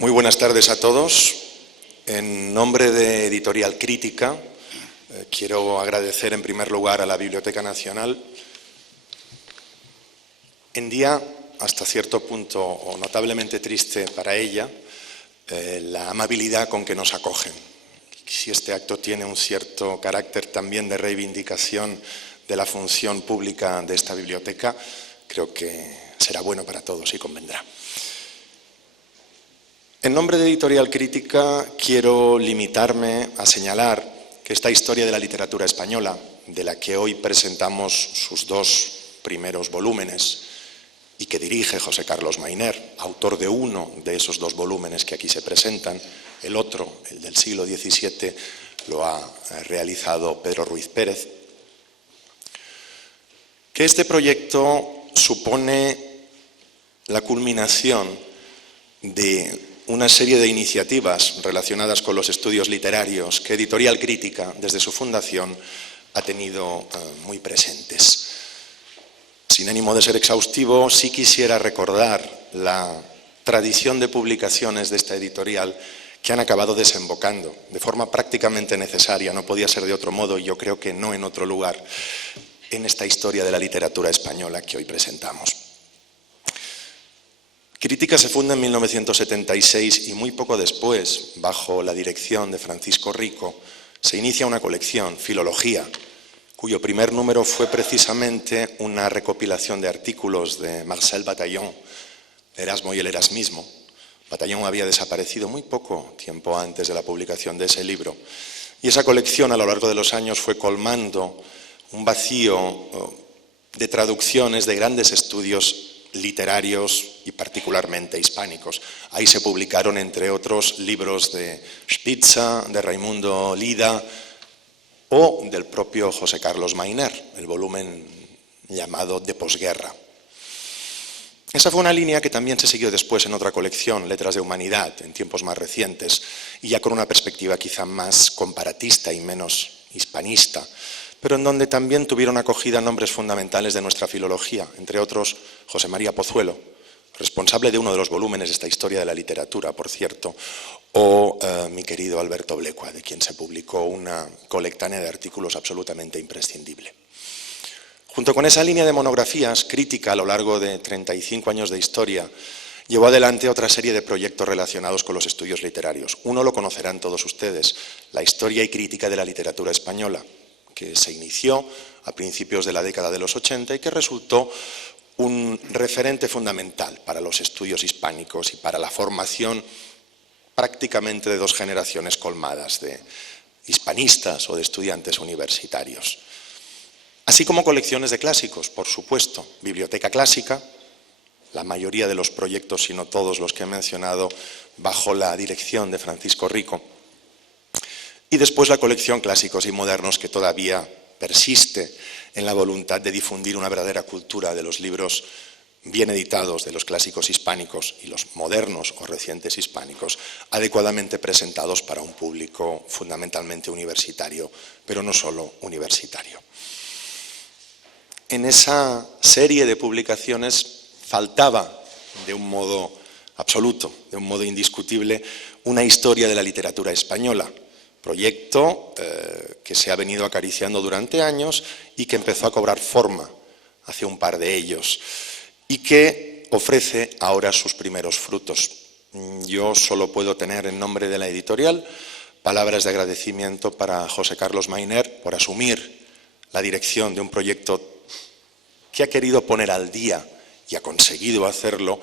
Muy buenas tardes a todos. En nombre de Editorial Crítica, quiero agradecer en primer lugar a la Biblioteca Nacional en día hasta cierto punto o notablemente triste para ella, la amabilidad con que nos acogen. Si este acto tiene un cierto carácter también de reivindicación de la función pública de esta biblioteca, creo que será bueno para todos y convendrá. En nombre de Editorial Crítica quiero limitarme a señalar que esta historia de la literatura española, de la que hoy presentamos sus dos primeros volúmenes y que dirige José Carlos Mayner, autor de uno de esos dos volúmenes que aquí se presentan, el otro, el del siglo XVII, lo ha realizado Pedro Ruiz Pérez, que este proyecto supone la culminación de una serie de iniciativas relacionadas con los estudios literarios que Editorial Crítica, desde su fundación, ha tenido muy presentes. Sin ánimo de ser exhaustivo, sí quisiera recordar la tradición de publicaciones de esta editorial que han acabado desembocando de forma prácticamente necesaria, no podía ser de otro modo y yo creo que no en otro lugar, en esta historia de la literatura española que hoy presentamos. Crítica se funda en 1976 y muy poco después, bajo la dirección de Francisco Rico, se inicia una colección, Filología, cuyo primer número fue precisamente una recopilación de artículos de Marcel Bataillon, Erasmo y el Erasmismo. Bataillon había desaparecido muy poco tiempo antes de la publicación de ese libro. Y esa colección a lo largo de los años fue colmando un vacío de traducciones de grandes estudios literarios y particularmente hispánicos. Ahí se publicaron, entre otros, libros de Spitza, de Raimundo Lida o del propio José Carlos Mayner, el volumen llamado De posguerra. Esa fue una línea que también se siguió después en otra colección, Letras de Humanidad, en tiempos más recientes, y ya con una perspectiva quizá más comparatista y menos hispanista, pero en donde también tuvieron acogida nombres fundamentales de nuestra filología, entre otros José María Pozuelo, responsable de uno de los volúmenes de esta historia de la literatura, por cierto, o mi querido Alberto Blecua, de quien se publicó una colectánea de artículos absolutamente imprescindible. Junto con esa línea de monografías, Crítica a lo largo de 35 años de historia, llevó adelante otra serie de proyectos relacionados con los estudios literarios. Uno lo conocerán todos ustedes, la historia y crítica de la literatura española, que se inició a principios de la década de los 80 y que resultó un referente fundamental para los estudios hispánicos y para la formación prácticamente de dos generaciones colmadas de hispanistas o de estudiantes universitarios. Así como colecciones de clásicos, por supuesto, Biblioteca Clásica, la mayoría de los proyectos, si no todos los que he mencionado, bajo la dirección de Francisco Rico, y después la colección Clásicos y Modernos, que todavía persiste en la voluntad de difundir una verdadera cultura de los libros bien editados, de los clásicos hispánicos y los modernos o recientes hispánicos, adecuadamente presentados para un público fundamentalmente universitario, pero no solo universitario. En esa serie de publicaciones faltaba de un modo absoluto, de un modo indiscutible, una historia de la literatura española, proyecto que se ha venido acariciando durante años y que empezó a cobrar forma hace un par de ellos y que ofrece ahora sus primeros frutos. Yo solo puedo tener en nombre de la editorial palabras de agradecimiento para José Carlos Mayner por asumir la dirección de un proyecto que ha querido poner al día y ha conseguido hacerlo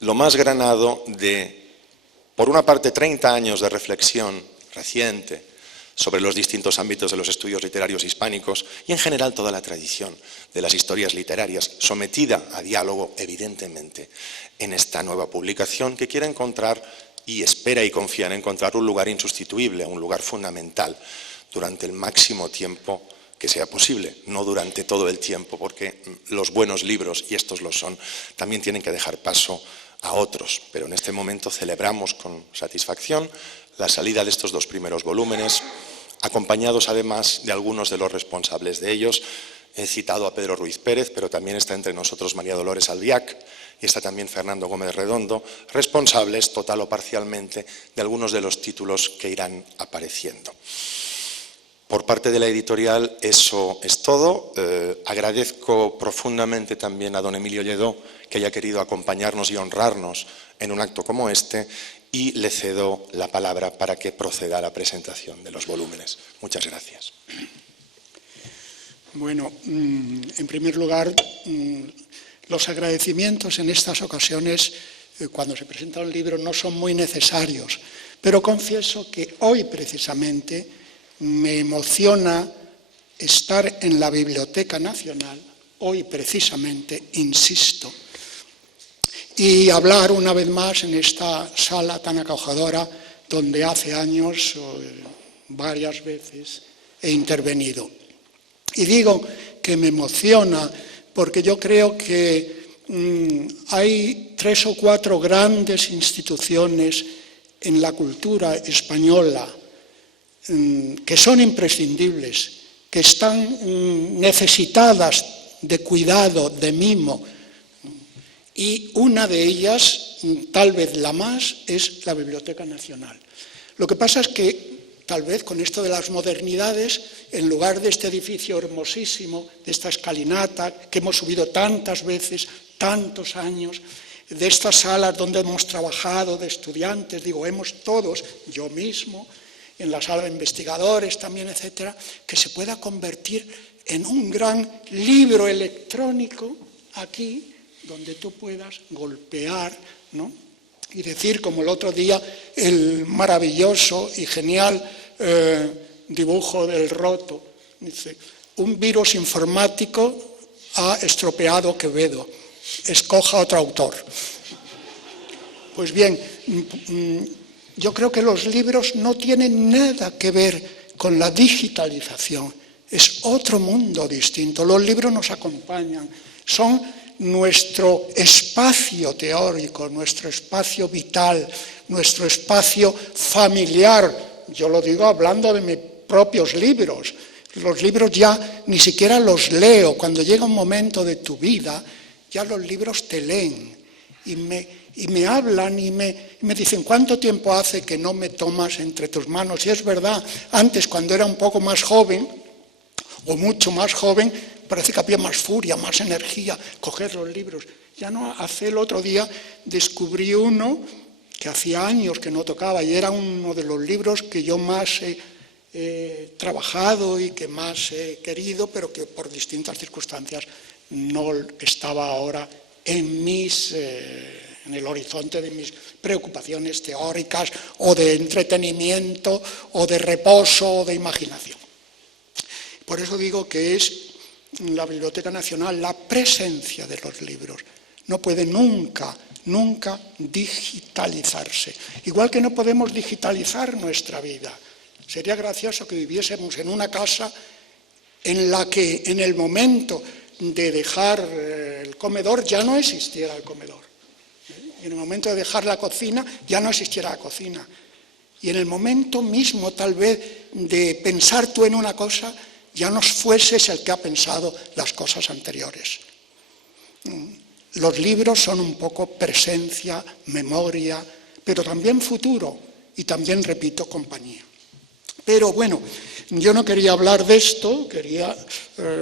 lo más granado de, por una parte, 30 años de reflexión reciente sobre los distintos ámbitos de los estudios literarios hispánicos y, en general, toda la tradición de las historias literarias, sometida a diálogo, evidentemente, en esta nueva publicación que quiere encontrar y espera y confía en encontrar un lugar insustituible, un lugar fundamental durante el máximo tiempo que sea posible, no durante todo el tiempo, porque los buenos libros, y estos lo son, también tienen que dejar paso a otros, pero en este momento celebramos con satisfacción la salida de estos dos primeros volúmenes, acompañados además de algunos de los responsables de ellos, He citado a Pedro Ruiz Pérez, pero también está entre nosotros María Dolores Albiac y está también Fernando Gómez Redondo, responsables total o parcialmente de algunos de los títulos que irán apareciendo. Por parte de la editorial eso es todo. Agradezco profundamente también a don Emilio Lledó que haya querido acompañarnos y honrarnos en un acto como este y le cedo la palabra para que proceda a la presentación de los volúmenes. Muchas gracias. Bueno, en primer lugar, los agradecimientos en estas ocasiones, cuando se presenta un libro, no son muy necesarios, pero confieso que hoy precisamente me emociona estar en la Biblioteca Nacional, hoy precisamente, insisto, y hablar una vez más en esta sala tan acogedora donde hace años, varias veces, he intervenido. Y digo que me emociona porque yo creo que hay 3 o 4 grandes instituciones en la cultura española que son imprescindibles, que están necesitadas de cuidado, de mimo. Y una de ellas, tal vez la más, es la Biblioteca Nacional. Lo que pasa es que tal vez con esto de las modernidades, en lugar de este edificio hermosísimo, de esta escalinata que hemos subido tantas veces, tantos años, de estas salas donde hemos trabajado, de estudiantes, digo, hemos todos, yo mismo, en la sala de investigadores también, etcétera, que se pueda convertir en un gran libro electrónico aquí, donde tú puedas golpear, ¿no?, y decir, como el otro día, el maravilloso y genial dibujo del Roto. Dice, un virus informático ha estropeado Quevedo. Escoja otro autor. Pues bien, yo creo que los libros no tienen nada que ver con la digitalización. Es otro mundo distinto. Los libros nos acompañan. Son nuestro espacio teórico, nuestro espacio vital, nuestro espacio familiar. Yo lo digo hablando de mis propios libros. Los libros ya ni siquiera los leo. Cuando llega un momento de tu vida, ya los libros te leen y me hablan y me dicen, ¿cuánto tiempo hace que no me tomas entre tus manos? Y es verdad, antes cuando era un poco más joven, o mucho más joven, parece que había más furia, más energía, coger los libros. Ya no, hace el otro día descubrí uno que hacía años que no tocaba y era uno de los libros que yo más he trabajado y que más he querido, pero que por distintas circunstancias no estaba ahora en el horizonte de mis preocupaciones teóricas o de entretenimiento o de reposo o de imaginación. Por eso digo que es la Biblioteca Nacional la presencia de los libros. No puede nunca digitalizarse. Igual que no podemos digitalizar nuestra vida. Sería gracioso que viviésemos en una casa en la que en el momento de dejar el comedor ya no existiera el comedor. Y en el momento de dejar la cocina ya no existiera la cocina. Y en el momento mismo tal vez de pensar tú en una cosa, ya no fueses el que ha pensado las cosas anteriores. Los libros son un poco presencia, memoria, pero también futuro y también, repito, compañía. Pero bueno, yo no quería hablar de esto, quería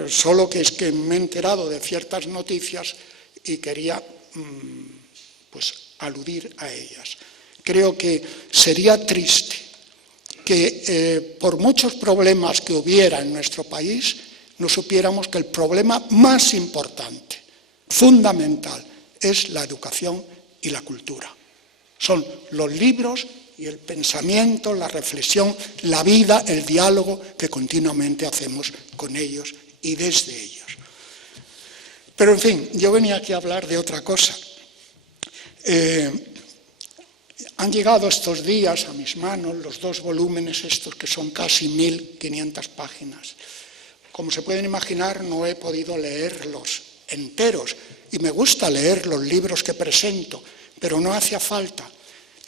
solo que es que me he enterado de ciertas noticias y quería pues aludir a ellas. Creo que sería triste que por muchos problemas que hubiera en nuestro país, no supiéramos que el problema más importante, fundamental, es la educación y la cultura. Son los libros y el pensamiento, la reflexión, la vida, el diálogo que continuamente hacemos con ellos y desde ellos. Pero en fin, yo venía aquí a hablar de otra cosa. Han llegado estos días a mis manos los 2 volúmenes estos que son casi 1500 páginas. Como se pueden imaginar, no he podido leerlos enteros y me gusta leer los libros que presento, pero no hacía falta.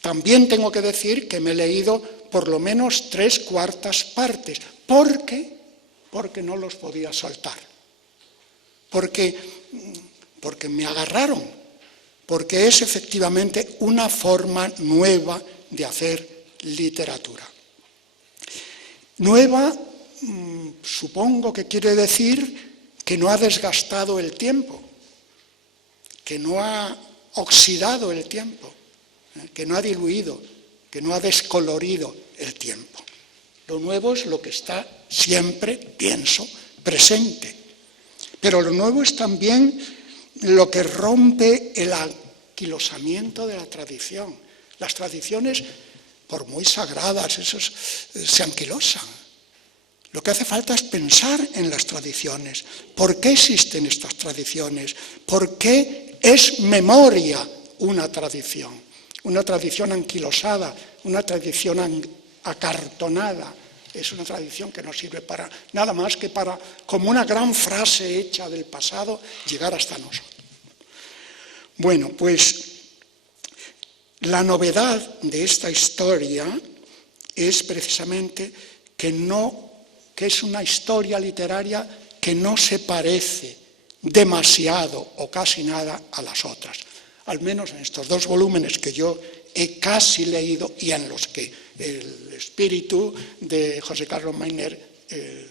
También tengo que decir que me he leído por lo menos 3/4 partes. ¿Por qué? Porque no los podía soltar. porque me agarraron, porque es efectivamente una forma nueva de hacer literatura. Nueva, supongo que quiere decir que no ha desgastado el tiempo, que no ha oxidado el tiempo, que no ha diluido, que no ha descolorido el tiempo. Lo nuevo es lo que está siempre, pienso, presente. Pero lo nuevo es también lo que rompe el anquilosamiento de la tradición. Las tradiciones, por muy sagradas, se anquilosan. Lo que hace falta es pensar en las tradiciones. ¿Por qué existen estas tradiciones? ¿Por qué es memoria una tradición? Una tradición anquilosada, una tradición acartonada. Es una tradición que no sirve para nada más que para, como una gran frase hecha del pasado, llegar hasta nosotros. Bueno, pues la novedad de esta historia es precisamente que es una historia literaria que no se parece demasiado o casi nada a las otras. Al menos en estos 2 volúmenes que yo he casi leído y en los que el espíritu de José Carlos Mayner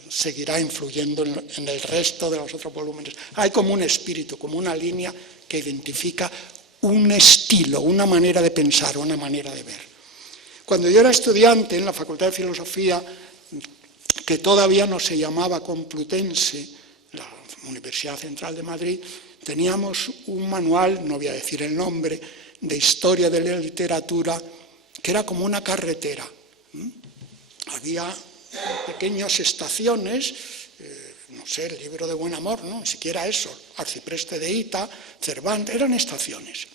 seguirá influyendo en el resto de los otros volúmenes. Hay como un espíritu, como una línea que identifica un estilo, una manera de pensar, una manera de ver. Cuando yo era estudiante en la Facultad de Filosofía, que todavía no se llamaba Complutense, la Universidad Central de Madrid, teníamos un manual, no voy a decir el nombre, de historia de la literatura, que era como una carretera. Había pequeñas estaciones, no sé, el libro de Buen Amor, no, ni siquiera eso, Arcipreste de Hita, Cervantes, eran estaciones.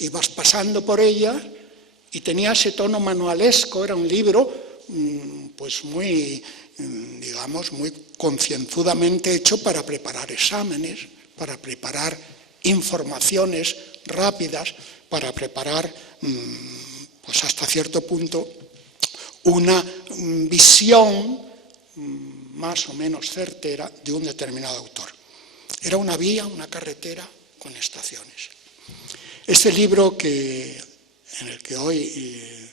Ibas pasando por ellas y tenía ese tono manualesco, era un libro pues muy, digamos, muy concienzudamente hecho para preparar exámenes, para preparar informaciones rápidas, para preparar, pues hasta cierto punto, una visión más o menos certera de un determinado autor. Era una vía, una carretera con estaciones. Este libro en el que hoy,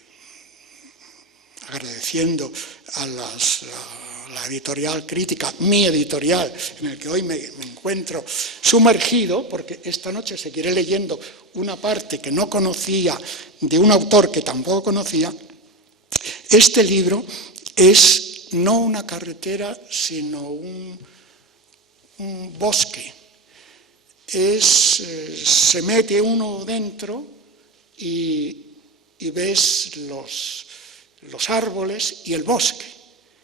agradeciendo a la editorial crítica, mi editorial, en el que hoy me encuentro sumergido, porque esta noche seguiré leyendo una parte que no conocía, de un autor que tampoco conocía, este libro es no una carretera, sino un bosque. Se mete uno dentro y ves los árboles y el bosque.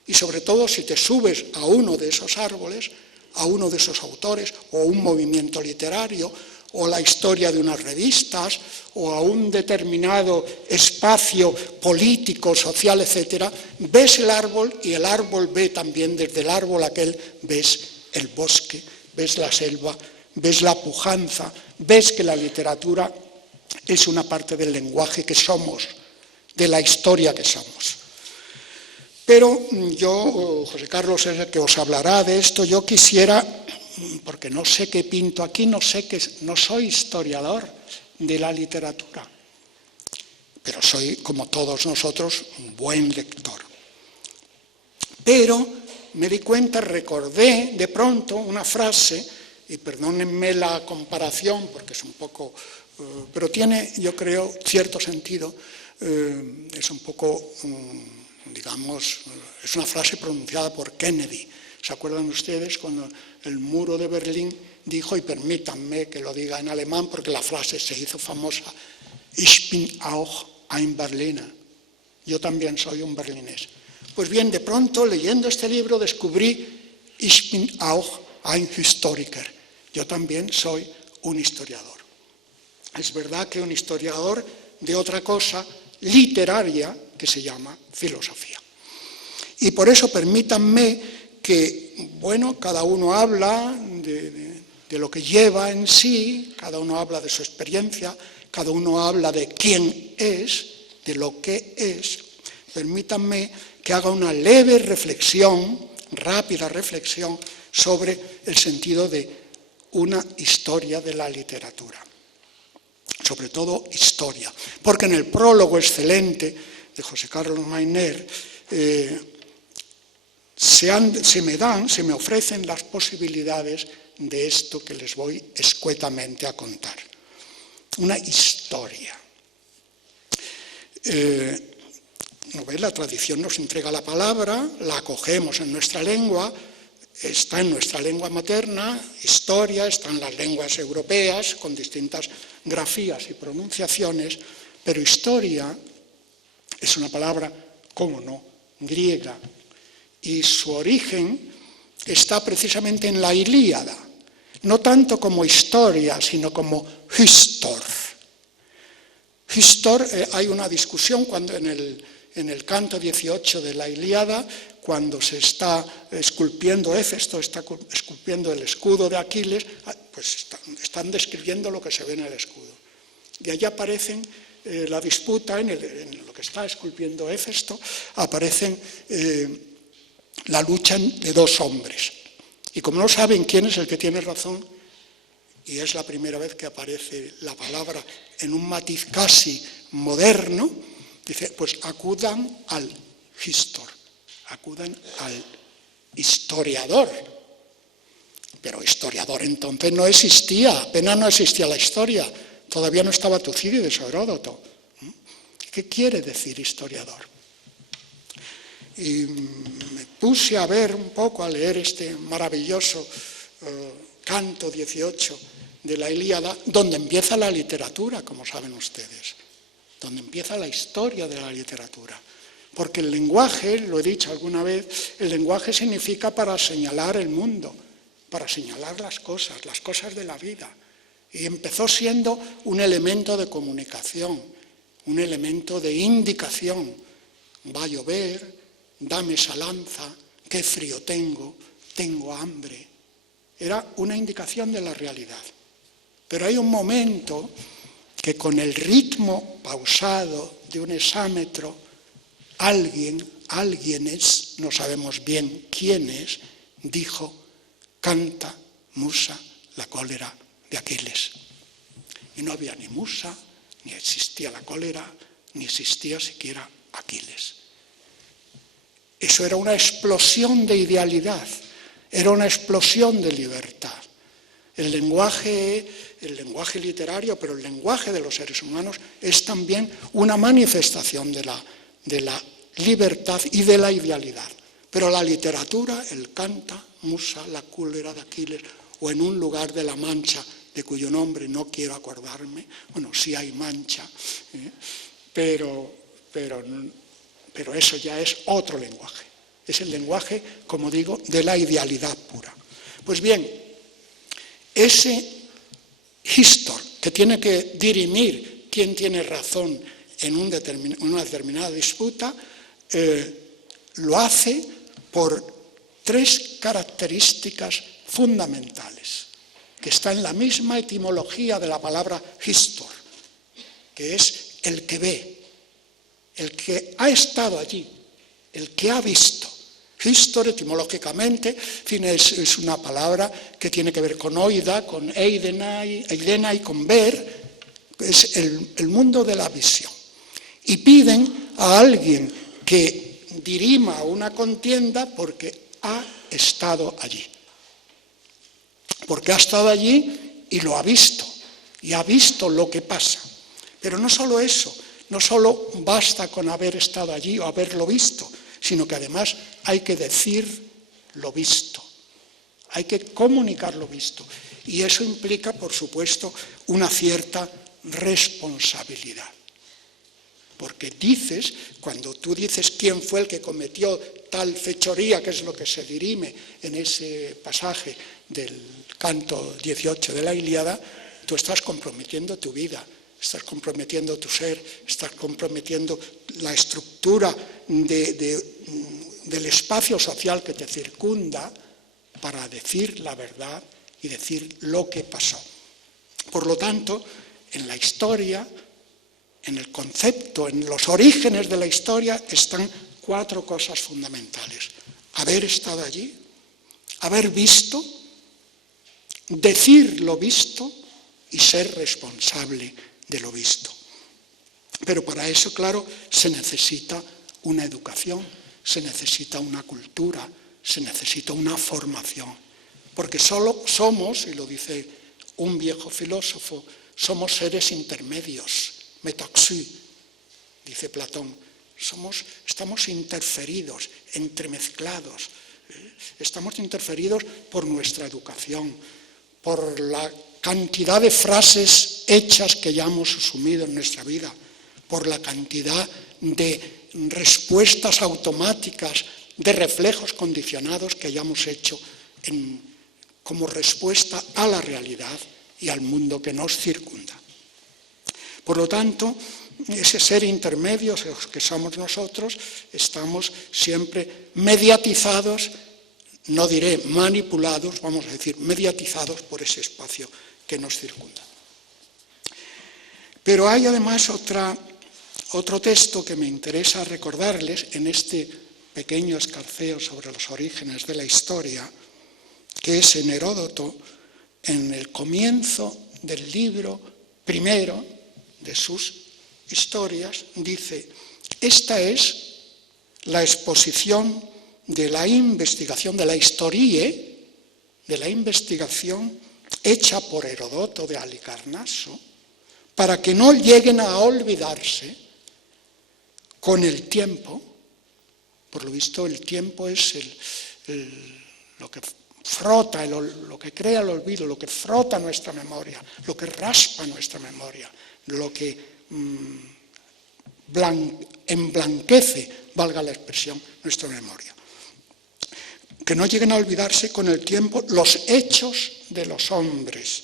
Y sobre todo si te subes a uno de esos árboles, a uno de esos autores, o a un movimiento literario, o la historia de unas revistas, o a un determinado espacio político, social, etc., ves el árbol y el árbol ve también, desde el árbol aquel, ves el bosque, ves la selva, ves la pujanza, ves que la literatura es una parte del lenguaje que somos, de la historia que somos. Pero yo, José Carlos es el que os hablará de esto, yo quisiera, porque no sé qué pinto aquí, no soy historiador de la literatura, pero soy, como todos nosotros, un buen lector. Pero me di cuenta, recordé de pronto una frase, y perdónenme la comparación, porque es un poco, pero tiene, yo creo, cierto sentido, es un poco, digamos, es una frase pronunciada por Kennedy. ¿Se acuerdan ustedes cuando el muro de Berlín dijo, y permítanme que lo diga en alemán porque la frase se hizo famosa, Ich bin auch ein Berliner, yo también soy un berlinés? Pues bien, de pronto, leyendo este libro, descubrí, Ich bin auch ein Historiker, yo también soy un historiador. Es verdad que un historiador de otra cosa literaria que se llama filosofía. Y por eso permítanme que, bueno, cada uno habla de lo que lleva en sí, cada uno habla de su experiencia, cada uno habla de quién es, de lo que es. Permítanme que haga una leve reflexión, rápida reflexión, sobre el sentido de una historia de la literatura. Sobre todo historia, porque en el prólogo excelente de José Carlos Mayner se me ofrecen las posibilidades de esto que les voy escuetamente a contar. Una historia. La tradición nos entrega la palabra, la acogemos en nuestra lengua, está en nuestra lengua materna, historia, está en las lenguas europeas con distintas grafías y pronunciaciones, pero historia es una palabra, cómo no, griega, y su origen está precisamente en la Ilíada, no tanto como historia, sino como histor. Histor, hay una discusión cuando en el canto 18 de la Ilíada, cuando se está esculpiendo Éfesto, está esculpiendo el escudo de Aquiles, pues están describiendo lo que se ve en el escudo. Y allí aparecen la disputa, en lo que está esculpiendo Éfesto, aparecen la lucha de dos hombres. Y como no saben quién es el que tiene razón, y es la primera vez que aparece la palabra en un matiz casi moderno, dice, pues acudan al histor, acudan al historiador. Pero historiador entonces no existía, apenas no existía la historia, todavía no estaba Tucídides o Heródoto. ¿Qué quiere decir historiador? Y me puse a ver un poco, a leer este maravilloso canto 18 de la Ilíada, donde empieza la literatura, como saben ustedes, donde empieza la historia de la literatura. Porque el lenguaje, lo he dicho alguna vez, el lenguaje significa para señalar el mundo, para señalar las cosas de la vida. Y empezó siendo un elemento de comunicación, un elemento de indicación. Va a llover, dame esa lanza, qué frío tengo hambre. Era una indicación de la realidad. Pero hay un momento que con el ritmo pausado de un hexámetro, alguienes, no sabemos bien quién es, dijo, canta, Musa, la cólera de Aquiles. Y no había ni Musa, ni existía la cólera, ni existía siquiera Aquiles. Eso era una explosión de idealidad, era una explosión de libertad. El lenguaje literario, pero el lenguaje de los seres humanos es también una manifestación de la libertad y de la idealidad. Pero la literatura, el canta, Musa, la cólera de Aquiles, o en un lugar de la Mancha, de cuyo nombre no quiero acordarme, bueno, sí hay Mancha, pero eso ya es otro lenguaje. Es el lenguaje, como digo, de la idealidad pura. Pues bien, ese histor que tiene que dirimir quién tiene razón en una determinada disputa, lo hace por tres características fundamentales, que está en la misma etimología de la palabra histor, que es el que ve, el que ha estado allí, el que ha visto. Histor, etimológicamente, en fin, es una palabra que tiene que ver con oida, con eidena y con ver, es el mundo de la visión. Y piden a alguien que dirima una contienda porque ha estado allí. Porque ha estado allí y lo ha visto, y ha visto lo que pasa. Pero no solo eso, no solo basta con haber estado allí o haberlo visto, sino que además hay que decir lo visto, hay que comunicar lo visto. Y eso implica, por supuesto, una cierta responsabilidad. Porque cuando tú dices quién fue el que cometió tal fechoría, que es lo que se dirime en ese pasaje del canto 18 de la Ilíada, tú estás comprometiendo tu vida, estás comprometiendo tu ser, estás comprometiendo la estructura del espacio social que te circunda para decir la verdad y decir lo que pasó. Por lo tanto, en la historia, en el concepto, en los orígenes de la historia, están cuatro cosas fundamentales. Haber estado allí, haber visto, decir lo visto y ser responsable de lo visto. Pero para eso, claro, se necesita una educación, se necesita una cultura, se necesita una formación. Porque solo somos, y lo dice un viejo filósofo, somos seres intermedios, metaxi, dice Platón. Estamos interferidos, entremezclados. Estamos interferidos por nuestra educación, por la cantidad de frases hechas que ya hemos asumido en nuestra vida, por la cantidad de respuestas automáticas, de reflejos condicionados que hayamos hecho como respuesta a la realidad y al mundo que nos circunda. Por lo tanto, ese ser intermedio que somos nosotros, estamos siempre mediatizados, no diré manipulados, vamos a decir mediatizados por ese espacio que nos circunda. Pero hay además otro texto que me interesa recordarles en este pequeño escarceo sobre los orígenes de la historia, que es en Heródoto, en el comienzo del libro primero de sus historias, dice: esta es la exposición de la investigación, de la historie, de la investigación hecha por Heródoto de Halicarnaso, para que no lleguen a olvidarse con el tiempo. Por lo visto, el tiempo es lo que frota, lo que crea el olvido, lo que frota nuestra memoria, lo que raspa nuestra memoria, lo que emblanquece, valga la expresión, nuestra memoria. Que no lleguen a olvidarse con el tiempo los hechos de los hombres,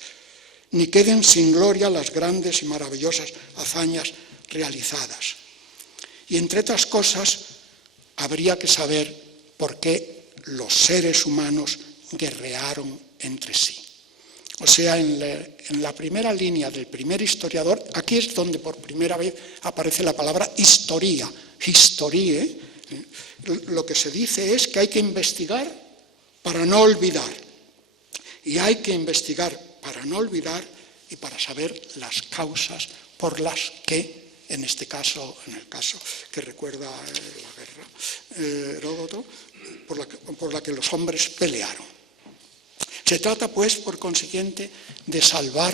ni queden sin gloria las grandes y maravillosas hazañas realizadas. Y entre otras cosas, habría que saber por qué los seres humanos guerrearon entre sí. O sea, en la primera línea del primer historiador, aquí es donde por primera vez aparece la palabra historia, historie. Lo que se dice es que hay que investigar para no olvidar. Y hay que investigar para no olvidar y para saber las causas por las que, en este caso, en el caso que recuerda la guerra, Heródoto, por la que los hombres pelearon. Se trata, pues, por consiguiente, de salvar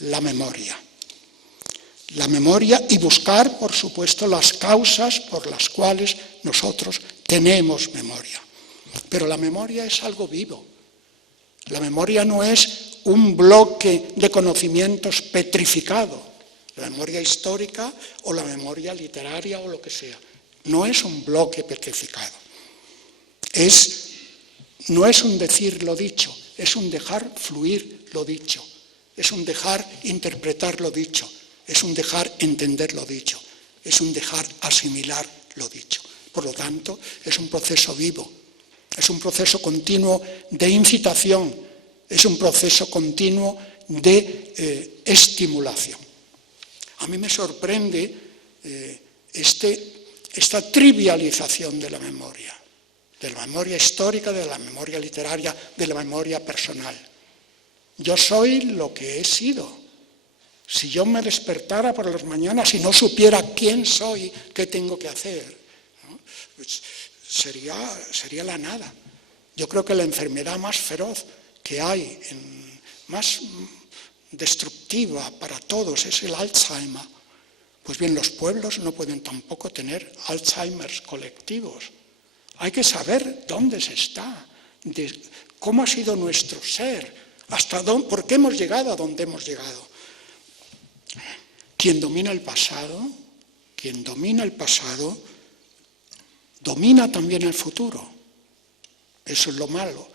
la memoria y buscar, por supuesto, las causas por las cuales nosotros tenemos memoria. Pero la memoria es algo vivo. La memoria no es un bloque de conocimientos petrificado. La memoria histórica o la memoria literaria o lo que sea. No es un bloque petrificado. No es un decir lo dicho, es un dejar fluir lo dicho, es un dejar interpretar lo dicho, es un dejar entender lo dicho, es un dejar asimilar lo dicho. Por lo tanto, es un proceso vivo, es un proceso continuo de incitación, es un proceso continuo de estimulación. A mí me sorprende esta trivialización de la memoria histórica, de la memoria literaria, de la memoria personal. Yo soy lo que he sido. Si yo me despertara por las mañanas y no supiera quién soy, qué tengo que hacer, ¿no? Pues sería la nada. Yo creo que la enfermedad más feroz que hay, más destructiva para todos, es el Alzheimer. Pues bien, los pueblos no pueden tampoco tener Alzheimers colectivos. Hay que saber dónde se está, cómo ha sido nuestro ser, por qué hemos llegado a donde hemos llegado. Quien domina el pasado, domina también el futuro. Eso es lo malo.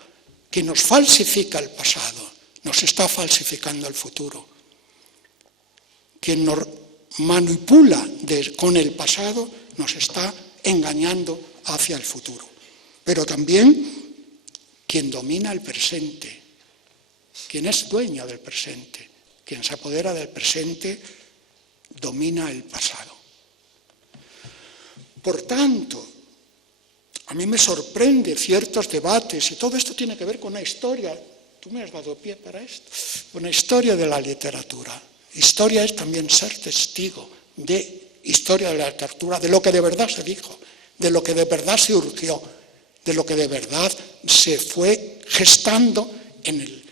Quien nos falsifica el pasado, nos está falsificando el futuro. Quien nos manipula con el pasado, nos está engañando hacia el futuro. Pero también quien domina el presente, quien es dueño del presente, quien se apodera del presente, domina el pasado. Por tanto, A mí me sorprende ciertos debates y todo esto tiene que ver con una historia. Tú me has dado pie para esto. Una historia de la literatura. Historia es también ser testigo de historia de la literatura, de lo que de verdad se dijo, de lo que de verdad se urgió, de lo que de verdad se fue gestando en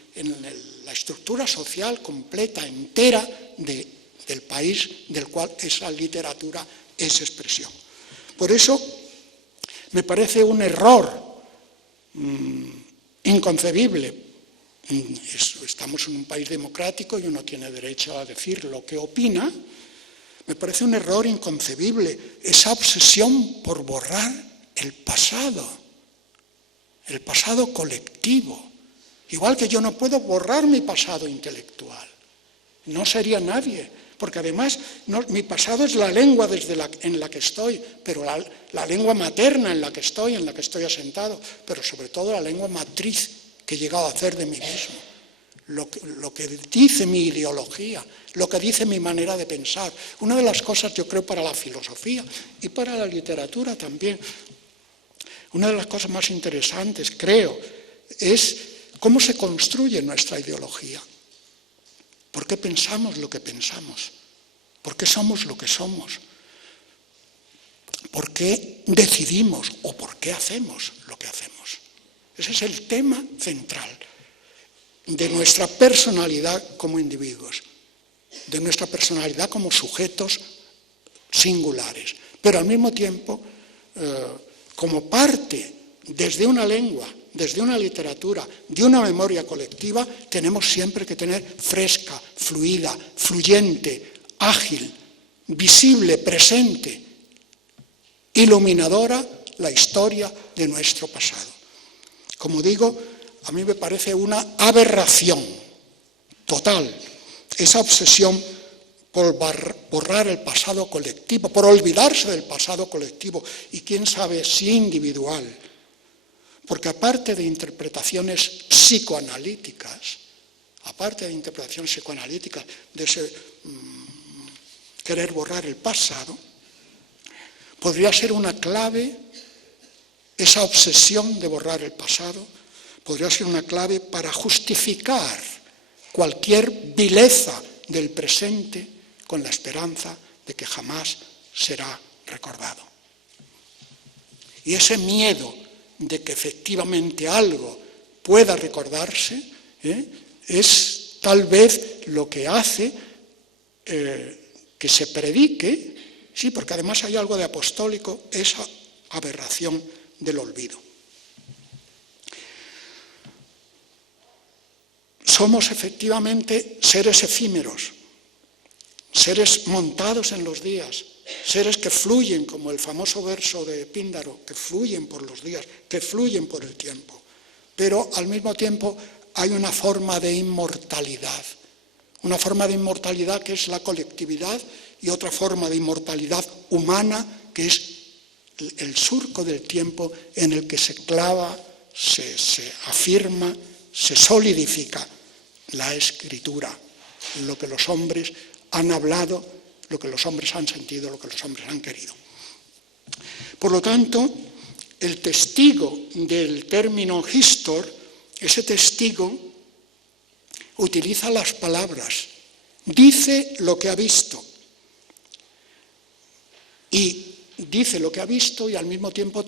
la estructura social completa, entera del país del cual esa literatura es expresión. Por eso me parece un error inconcebible. Estamos en un país democrático y uno tiene derecho a decir lo que opina. Me parece un error inconcebible esa obsesión por borrar el pasado colectivo. Igual que yo no puedo borrar mi pasado intelectual. No sería nadie, porque además mi pasado es la lengua en la que estoy, pero la lengua materna en la que estoy asentado, pero sobre todo la lengua matriz que he llegado a hacer de mí mismo. Lo que dice mi ideología, lo que dice mi manera de pensar. Una de las cosas, yo creo, para la filosofía y para la literatura también, una de las cosas más interesantes, creo, es cómo se construye nuestra ideología. ¿Por qué pensamos lo que pensamos? ¿Por qué somos lo que somos? ¿Por qué decidimos o por qué hacemos lo que hacemos? Ese es el tema central de nuestra personalidad como individuos, de nuestra personalidad como sujetos singulares, pero al mismo tiempo como parte desde una lengua, desde una literatura, de una memoria colectiva, tenemos siempre que tener fresca, fluida, fluyente, ágil, visible, presente, iluminadora la historia de nuestro pasado. Como digo, a mí me parece una aberración total esa obsesión por borrar el pasado colectivo, por olvidarse del pasado colectivo y quién sabe si individual. Porque aparte de interpretaciones psicoanalíticas, de ese querer borrar el pasado, podría ser una clave, esa obsesión de borrar el pasado, podría ser una clave para justificar cualquier vileza del presente con la esperanza de que jamás será recordado. Y ese miedo de que efectivamente algo pueda recordarse, es tal vez lo que hace que se predique, sí, porque además hay algo de apostólico, esa aberración del olvido. Somos efectivamente seres efímeros, seres montados en los días, seres que fluyen, como el famoso verso de Píndaro, que fluyen por los días, que fluyen por el tiempo. Pero al mismo tiempo hay una forma de inmortalidad que es la colectividad y otra forma de inmortalidad humana que es el surco del tiempo en el que se clava, se afirma, se solidifica la escritura, lo que los hombres han hablado, lo que los hombres han sentido, lo que los hombres han querido. Por lo tanto, el testigo del término histor, ese testigo utiliza las palabras, dice lo que ha visto, y dice lo que ha visto y al mismo tiempo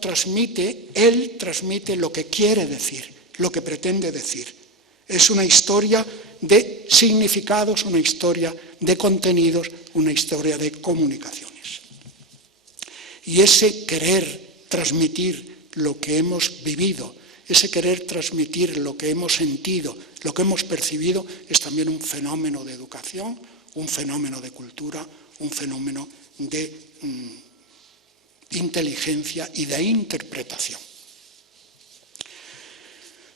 él transmite lo que quiere decir, lo que pretende decir. Es una historia de significados, una historia de contenidos, una historia de comunicaciones. Y ese querer transmitir lo que hemos vivido, ese querer transmitir lo que hemos sentido, lo que hemos percibido, es también un fenómeno de educación, un fenómeno de cultura, un fenómeno de inteligencia y de interpretación.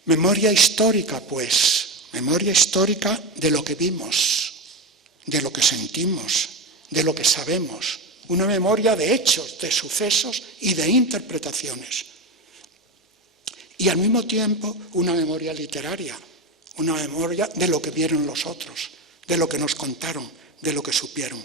Memoria histórica, pues, memoria histórica de lo que vimos, de lo que sentimos, de lo que sabemos, una memoria de hechos, de sucesos y de interpretaciones. Y al mismo tiempo una memoria literaria, una memoria de lo que vieron los otros, de lo que nos contaron, de lo que supieron.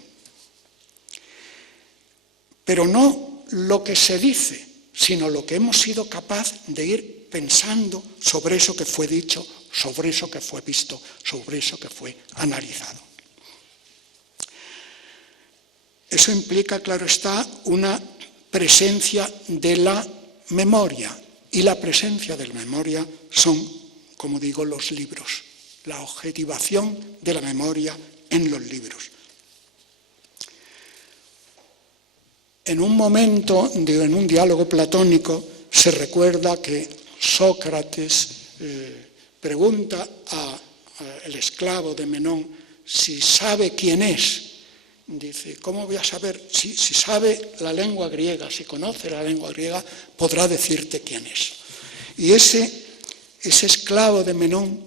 Pero no lo que se dice, sino lo que hemos sido capaz de ir pensando sobre eso que fue dicho, sobre eso que fue visto, sobre eso que fue analizado. Eso implica, claro está, una presencia de la memoria, y la presencia de la memoria son, como digo, los libros, la objetivación de la memoria en los libros. En un momento, en un diálogo platónico, se recuerda que Sócrates pregunta al esclavo de Menón si sabe quién es. Dice, ¿cómo voy a saber? Si sabe la lengua griega, si conoce la lengua griega, podrá decirte quién es. Y ese esclavo de Menón,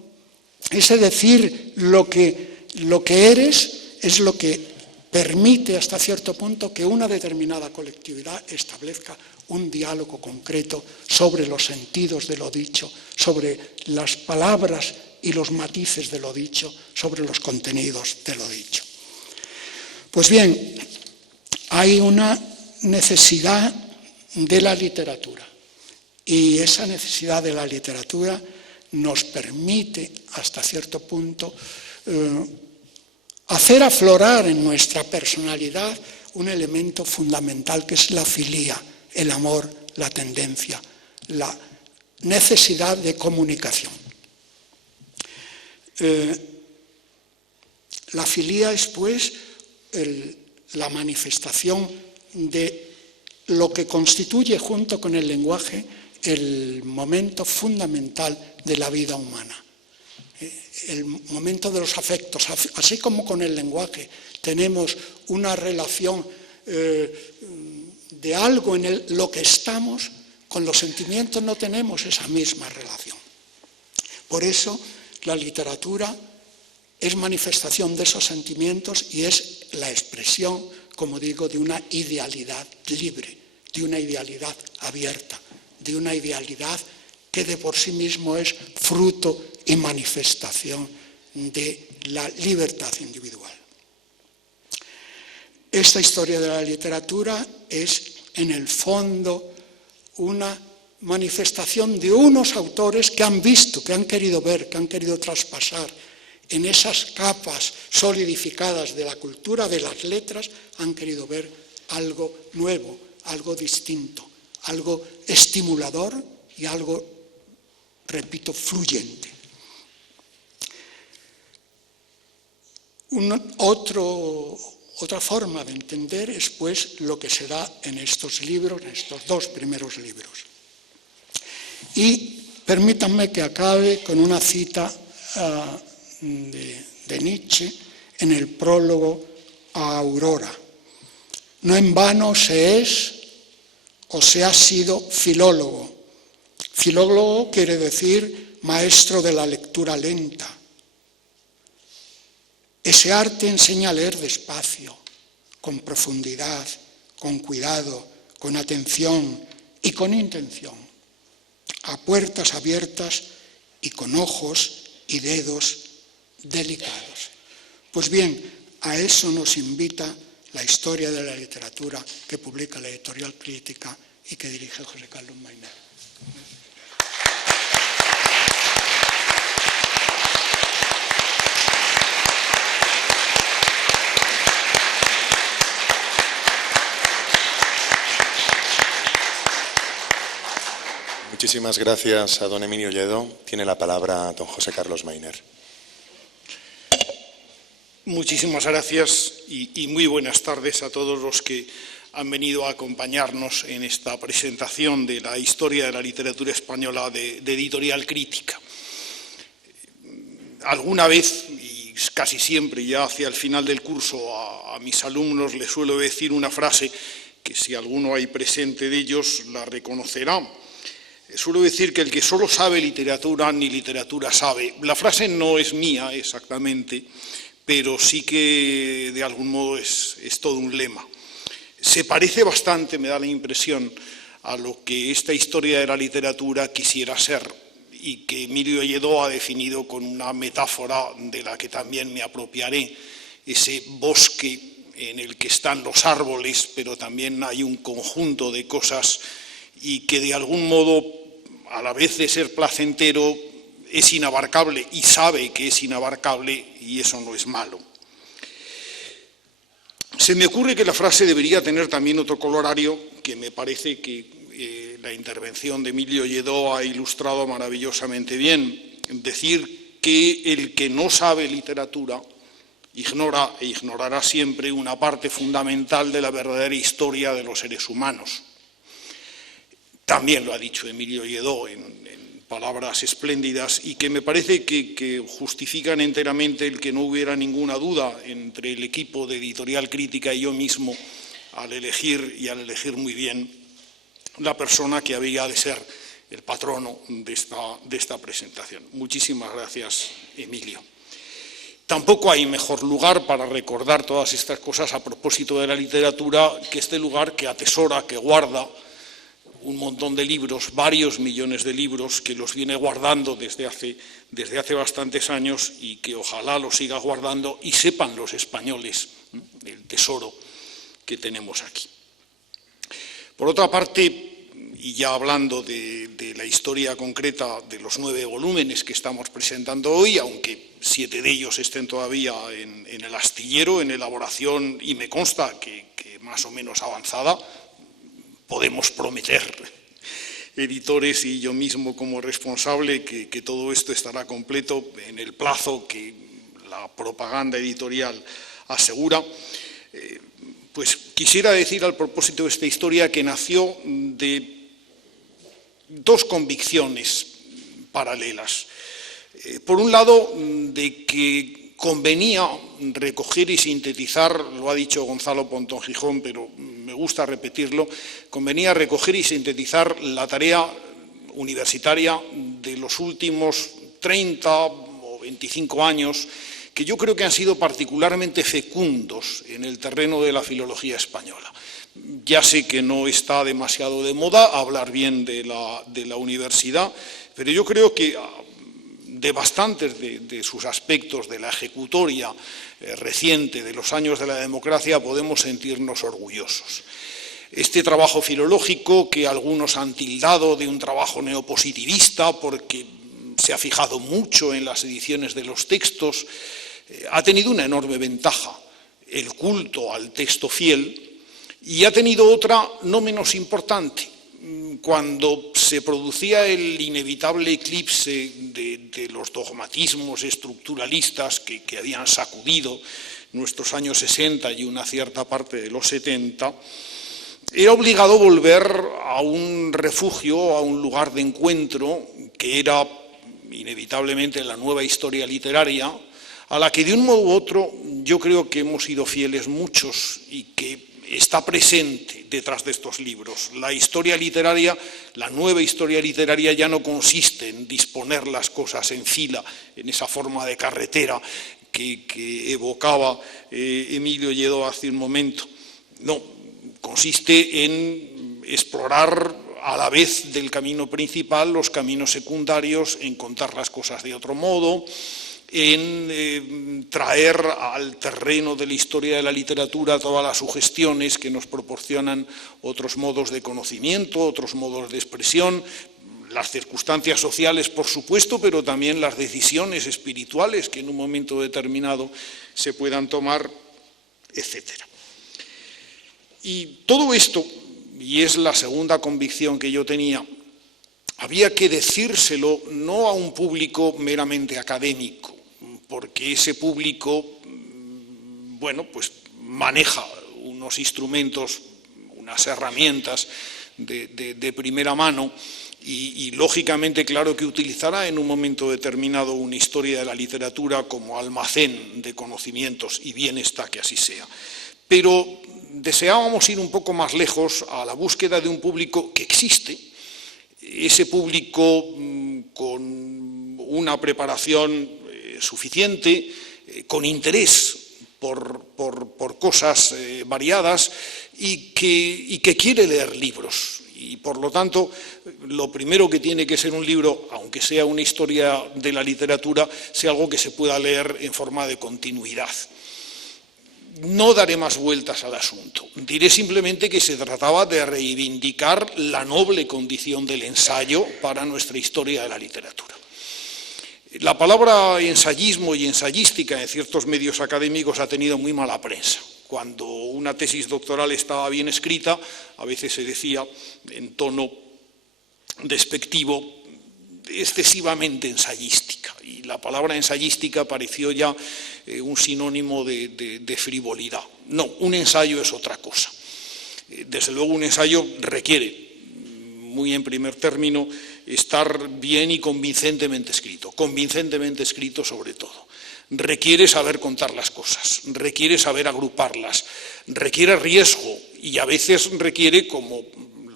ese decir lo que eres, es lo que permite hasta cierto punto que una determinada colectividad establezca un diálogo concreto sobre los sentidos de lo dicho, sobre las palabras y los matices de lo dicho, sobre los contenidos de lo dicho. Pues bien, hay una necesidad de la literatura, y esa necesidad de la literatura nos permite hasta cierto punto hacer aflorar en nuestra personalidad un elemento fundamental que es la filía, el amor, la tendencia, la necesidad de comunicación. La filía es, pues, la manifestación de lo que constituye, junto con el lenguaje, el momento fundamental de la vida humana. El momento de los afectos, así como con el lenguaje tenemos una relación de algo en lo que estamos, con los sentimientos no tenemos esa misma relación. Por eso la literatura es manifestación de esos sentimientos y es la expresión, como digo, de una idealidad libre, de una idealidad abierta, de una idealidad que de por sí mismo es fruto y manifestación de la libertad individual. Esta historia de la literatura es, en el fondo, una manifestación de unos autores que han visto, que han querido ver, que han querido traspasar en esas capas solidificadas de la cultura, de las letras, han querido ver algo nuevo, algo distinto, algo estimulador y algo, repito, fluyente. Otra forma de entender es, pues, lo que se da en estos libros, en estos dos primeros libros. Y permítanme que acabe con una cita de Nietzsche en el prólogo a Aurora. No en vano se es o se ha sido filólogo. Filólogo quiere decir maestro de la lectura lenta. Ese arte enseña a leer despacio, con profundidad, con cuidado, con atención y con intención, a puertas abiertas y con ojos y dedos delicados. Pues bien, a eso nos invita la historia de la literatura que publica la Editorial Crítica y que dirige José Carlos Mainer. Muchísimas gracias a don Emilio Lledó. Tiene la palabra don José Carlos Mainer. Muchísimas gracias y muy buenas tardes a todos los que han venido a acompañarnos en esta presentación de la historia de la literatura española de Editorial Crítica. Alguna vez, y casi siempre ya hacia el final del curso, a mis alumnos les suelo decir una frase que si alguno hay presente de ellos la reconocerá. Suelo decir que el que solo sabe literatura, ni literatura sabe. La frase no es mía exactamente, pero sí que de algún modo es todo un lema. Se parece bastante, me da la impresión, a lo que esta historia de la literatura quisiera ser y que Emilio Lledó ha definido con una metáfora de la que también me apropiaré, ese bosque en el que están los árboles, pero también hay un conjunto de cosas y que de algún modo, a la vez de ser placentero, es inabarcable y sabe que es inabarcable, y eso no es malo. Se me ocurre que la frase debería tener también otro colorario, que me parece que la intervención de Emilio Lledó ha ilustrado maravillosamente bien. Decir que el que no sabe literatura ignora e ignorará siempre una parte fundamental de la verdadera historia de los seres humanos. También lo ha dicho Emilio Lledó en palabras espléndidas, y que me parece que justifican enteramente el que no hubiera ninguna duda entre el equipo de Editorial Crítica y yo mismo al elegir muy bien la persona que había de ser el patrono de esta presentación. Muchísimas gracias, Emilio. Tampoco hay mejor lugar para recordar todas estas cosas a propósito de la literatura que este lugar que atesora, que guarda un montón de libros, varios millones de libros, que los viene guardando desde hace bastantes años, y que ojalá los siga guardando y sepan los españoles el tesoro que tenemos aquí. Por otra parte, y ya hablando de la historia concreta de los 9 volúmenes que estamos presentando hoy, aunque 7 de ellos estén todavía en el astillero, en elaboración, y me consta que más o menos avanzada, podemos prometer, editores y yo mismo como responsable, que todo esto estará completo en el plazo que la propaganda editorial asegura. Pues quisiera decir al propósito de esta historia que nació de 2 convicciones paralelas. Por un lado, de que convenía recoger y sintetizar, lo ha dicho Gonzalo Pontón Gijón, pero me gusta repetirlo, convenía recoger y sintetizar la tarea universitaria de los últimos 30 o 25 años, que yo creo que han sido particularmente fecundos en el terreno de la filología española. Ya sé que no está demasiado de moda hablar bien de la universidad, pero yo creo que de bastantes de sus aspectos de la ejecutoria reciente de los años de la democracia podemos sentirnos orgullosos. Este trabajo filológico, que algunos han tildado de un trabajo neopositivista porque se ha fijado mucho en las ediciones de los textos, ha tenido una enorme ventaja, el culto al texto fiel, y ha tenido otra no menos importante. Cuando se producía el inevitable eclipse de los dogmatismos estructuralistas que habían sacudido nuestros años 60 y una cierta parte de los 70, era obligado volver a un refugio, a un lugar de encuentro, que era inevitablemente la nueva historia literaria, a la que de un modo u otro yo creo que hemos sido fieles muchos y que está presente detrás de estos libros. La historia literaria, la nueva historia literaria, ya no consiste en disponer las cosas en fila, en esa forma de carretera que evocaba Emilio Lledó hace un momento. No, consiste en explorar a la vez del camino principal los caminos secundarios, en contar las cosas de otro modo, en traer al terreno de la historia de la literatura todas las sugestiones que nos proporcionan otros modos de conocimiento, otros modos de expresión, las circunstancias sociales, por supuesto, pero también las decisiones espirituales que en un momento determinado se puedan tomar, etc. Y todo esto, y es la segunda convicción que yo tenía, había que decírselo no a un público meramente académico, porque ese público, bueno, pues maneja unos instrumentos, unas herramientas de primera mano y lógicamente, claro, que utilizará en un momento determinado una historia de la literatura como almacén de conocimientos, y bien está que así sea. Pero deseábamos ir un poco más lejos a la búsqueda de un público que existe, ese público con una preparación suficiente, con interés por cosas variadas y que quiere leer libros. Y por lo tanto, lo primero que tiene que ser un libro, aunque sea una historia de la literatura, sea algo que se pueda leer en forma de continuidad. No daré más vueltas al asunto. Diré simplemente que se trataba de reivindicar la noble condición del ensayo para nuestra historia de la literatura. La palabra ensayismo y ensayística en ciertos medios académicos ha tenido muy mala prensa. Cuando una tesis doctoral estaba bien escrita, a veces se decía en tono despectivo, excesivamente ensayística, y la palabra ensayística pareció ya un sinónimo de frivolidad. No, un ensayo es otra cosa. Desde luego un ensayo requiere, muy en primer término, estar bien y convincentemente escrito sobre todo. Requiere saber contar las cosas, requiere saber agruparlas, requiere riesgo y a veces requiere, como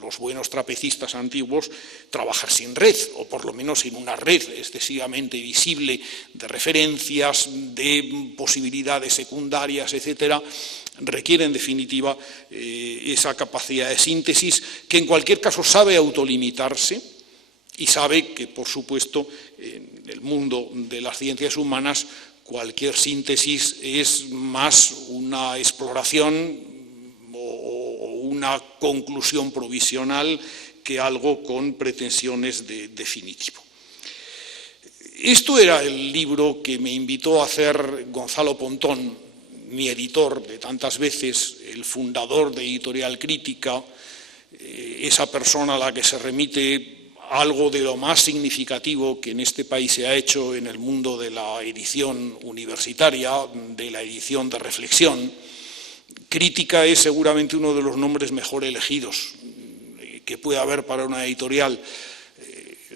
los buenos trapecistas antiguos, trabajar sin red, o por lo menos sin una red excesivamente visible de referencias, de posibilidades secundarias, etcétera. Requiere, en definitiva, esa capacidad de síntesis que, en cualquier caso, sabe autolimitarse y sabe que, por supuesto, en el mundo de las ciencias humanas, cualquier síntesis es más una exploración o una conclusión provisional que algo con pretensiones de definitivo. Esto era el libro que me invitó a hacer Gonzalo Pontón, mi editor de tantas veces, el fundador de Editorial Crítica, esa persona a la que se remite algo de lo más significativo que en este país se ha hecho en el mundo de la edición universitaria, de la edición de reflexión. Crítica es seguramente uno de los nombres mejor elegidos que puede haber para una editorial.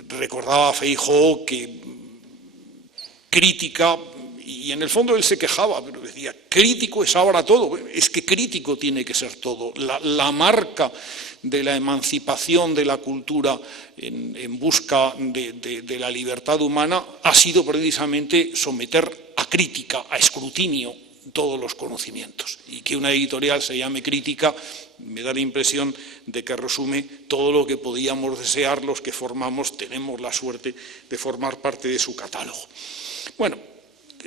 Recordaba a Feijóo que crítica, y en el fondo él se quejaba, pero decía, crítico es ahora todo. Es que crítico tiene que ser todo. La marca de la emancipación de la cultura en busca de la libertad humana ha sido precisamente someter a crítica, a escrutinio, todos los conocimientos. Y que una editorial se llame Crítica me da la impresión de que resume todo lo que podíamos desear los que tenemos la suerte de formar parte de su catálogo. Bueno,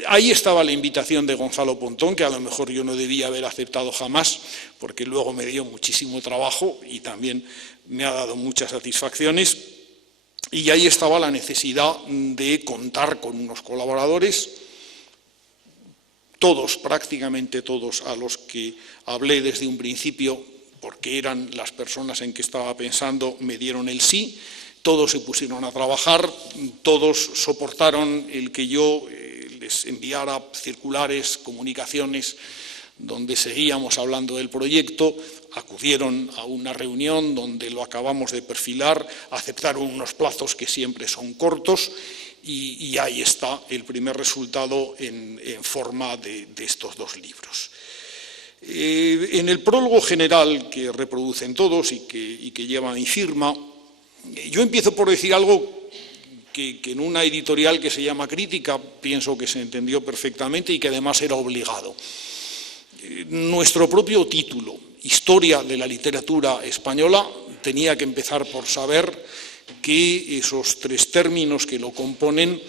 ahí estaba la invitación de Gonzalo Pontón, que a lo mejor yo no debía haber aceptado jamás, porque luego me dio muchísimo trabajo y también me ha dado muchas satisfacciones. Y ahí estaba la necesidad de contar con unos colaboradores. Todos, prácticamente todos, a los que hablé desde un principio, porque eran las personas en que estaba pensando, me dieron el sí. Todos se pusieron a trabajar, todos soportaron el que yo les enviara circulares, comunicaciones, donde seguíamos hablando del proyecto. Acudieron a una reunión donde lo acabamos de perfilar, aceptaron unos plazos que siempre son cortos, y ahí está el primer resultado en forma de estos dos libros. En el prólogo general que reproducen todos y que lleva mi firma, yo empiezo por decir algo que en una editorial que se llama Crítica pienso que se entendió perfectamente y que además era obligado. Nuestro propio título, Historia de la literatura española, tenía que empezar por saber que esos tres términos que lo componen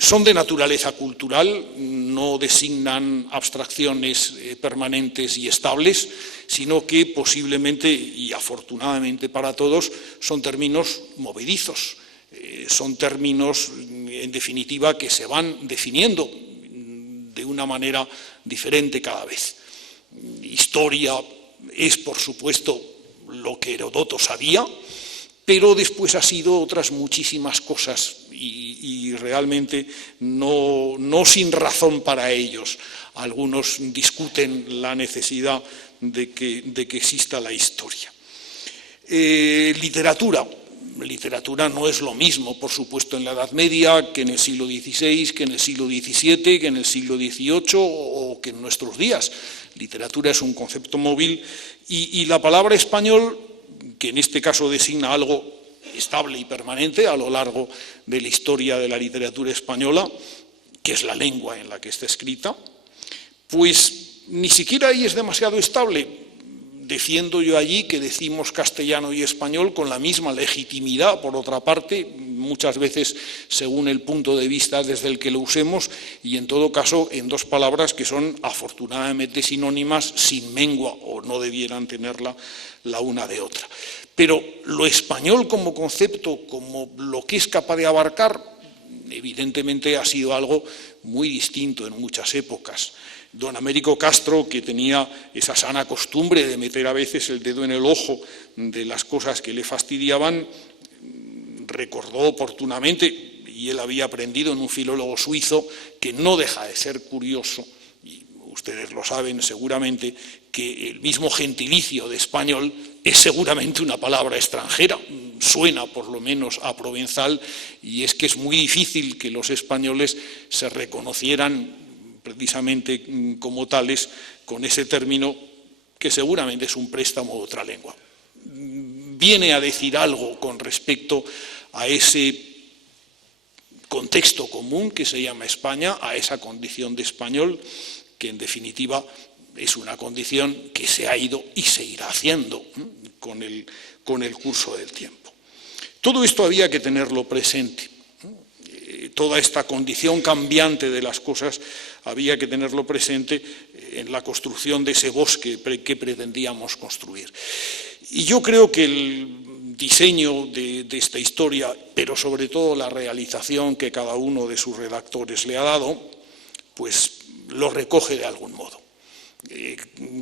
son de naturaleza cultural, no designan abstracciones permanentes y estables, sino que posiblemente y afortunadamente para todos son términos movedizos, son términos en definitiva que se van definiendo de una manera diferente cada vez. Historia es por supuesto lo que Heródoto sabía, pero después ha sido otras muchísimas cosas y realmente no sin razón para ellos. Algunos discuten la necesidad de que exista la historia. Literatura no es lo mismo, por supuesto, en la Edad Media que en el siglo XVI, que en el siglo XVII, que en el siglo XVIII o que en nuestros días. Literatura es un concepto móvil y la palabra español, que en este caso designa algo estable y permanente a lo largo de la historia de la literatura española, que es la lengua en la que está escrita, pues ni siquiera ahí es demasiado estable. defiendo yo allí que decimos castellano y español con la misma legitimidad, por otra parte, muchas veces según el punto de vista desde el que lo usemos, y en todo caso en dos palabras que son afortunadamente sinónimas, sin mengua, o no debieran tenerla la una de otra. Pero lo español como concepto, como lo que es capaz de abarcar, evidentemente ha sido algo muy distinto en muchas épocas. Don Américo Castro, que tenía esa sana costumbre de meter a veces el dedo en el ojo de las cosas que le fastidiaban, recordó oportunamente, y él había aprendido en un filólogo suizo, que no deja de ser curioso, y ustedes lo saben seguramente, que el mismo gentilicio de español es seguramente una palabra extranjera, suena por lo menos a provenzal, y es que es muy difícil que los españoles se reconocieran precisamente como tales con ese término que seguramente es un préstamo de otra lengua. Viene a decir algo con respecto a ese contexto común que se llama España, a esa condición de español, que en definitiva es una condición que se ha ido y se irá haciendo con el curso del tiempo. Todo esto había que tenerlo presente. Toda esta condición cambiante de las cosas había que tenerlo presente en la construcción de ese bosque que pretendíamos construir. Y yo creo que el diseño de esta historia, pero sobre todo la realización que cada uno de sus redactores le ha dado, pues lo recoge de algún modo.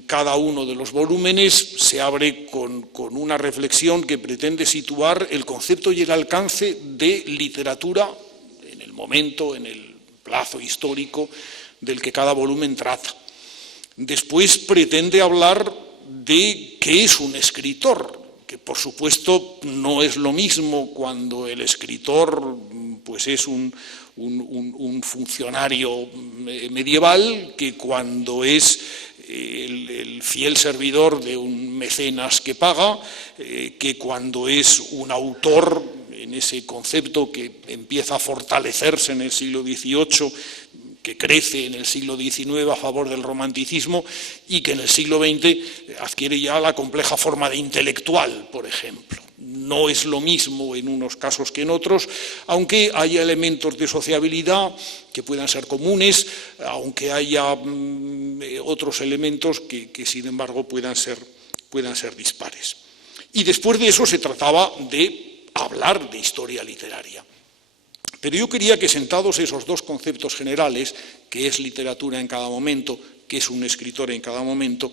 Cada uno de los volúmenes se abre con una reflexión que pretende situar el concepto y el alcance de literatura en el momento, en el plazo histórico del que cada volumen trata. Después pretende hablar de qué es un escritor, que por supuesto no es lo mismo cuando el escritor pues es un funcionario medieval que cuando es el fiel servidor de un mecenas que paga, que cuando es un autor, en ese concepto que empieza a fortalecerse en el siglo XVIII, que crece en el siglo XIX a favor del romanticismo y que en el siglo XX adquiere ya la compleja forma de intelectual, por ejemplo. No es lo mismo en unos casos que en otros, aunque haya elementos de sociabilidad que puedan ser comunes, aunque haya otros elementos que sin embargo puedan ser dispares. Y después de eso se trataba de hablar de historia literaria. Pero yo quería que sentados esos dos conceptos generales, que es literatura en cada momento, que es un escritor en cada momento,